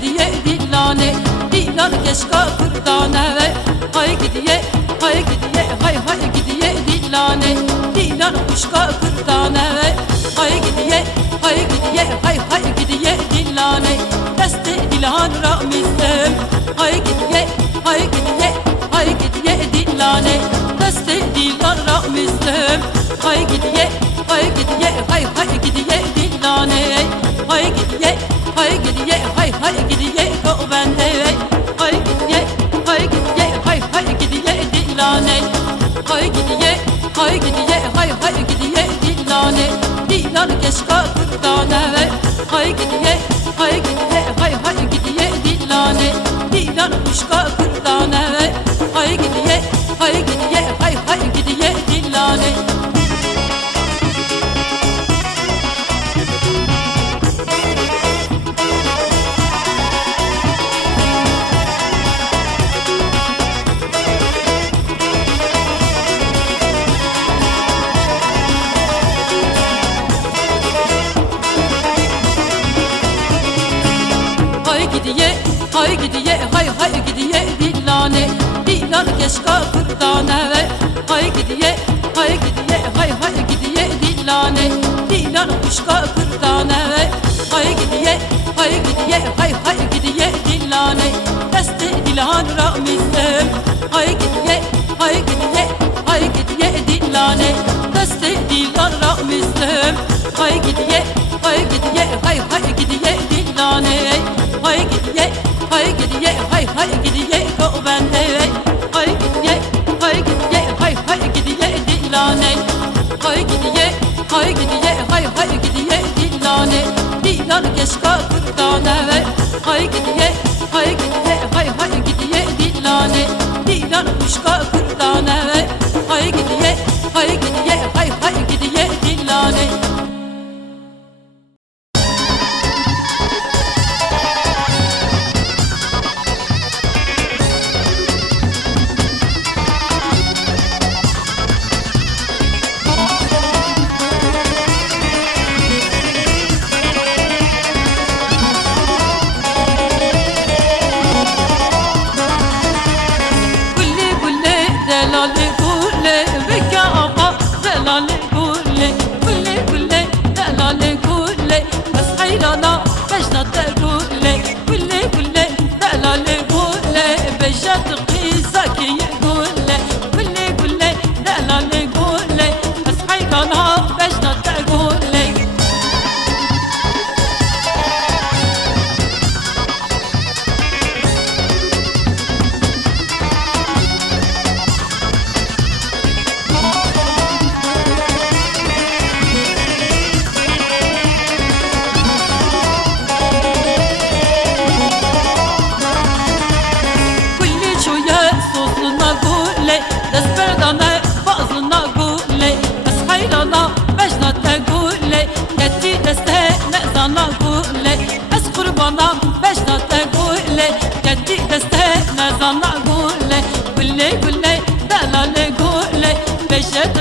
gidiye dillane, dillar keşka kurdane. Hay gidiye, hay gidiye, hay hay gidiye dillane, dillar kuşka kurdane. Hay gidiye, hay gidiye, hay hay gidiye dillane, deste dilan ramizem. Hay gidiye, hay gidiye, hay gidiye dillane, deste dilan ramizem. Hay gidiye, hay gidiye, hay hay gidiye dillane. Hay gidiye, hay gidiye, hay hay gidiye kovende. Hay gidiye, hay gidiye, hay hay gidiye dillane. Hay gidiye, hay gidiye, hay hay gidiye dillane, dillar keşka kurdane. Hay gidiye, hay gidiye, hay hay gidiye dillane, dillar kuşka kurdane. Hay gidiye, hay gidiye, hay hay gidiye dillane. Hay gidiye, hay gidiye, hay hay gidiye dillane, dillar keşka kurdane. Hay gidiye, hay gidiye, hay hay gidiye dillane, dillar kuşka kurdane. Hay gidiye, hay gidiye, hay hay gidiye dillane, deste dilan ramizem. Hay gidiye, hay gidiye, hay gidiye dillane, deste dilan ramizem. Hay gidiye, hay gidiye, hay hay gidiye dillane. Hay gidiye, hay gidiye, hay hay gidiye kovende. Hay gidiye, hay gidiye, hay hay gidiye dillane. Hay gidiye, hay gidiye, hay hay gidiye dillane, dillar keşka kurdane. Hay gidiye, hay gidiye, hay hay gidiye dillane, dillar kuşka kurdane. Hay gidiye, hay gidiye, hay hay gidiye dillane. Delali gule veka aba delali gule, gule gule delali gule, bas hayrana bejnat gule, gule gule delali gule, bejat qizaki gule, gule gule delali gule, bas hayrana bejnat gule. Desperdane bazına gule, bas hayrana bejnata gule, yetti deste nezana gule, es kurbana bejnata gule, yetti deste nezana gule, gule gule delale gule, beşet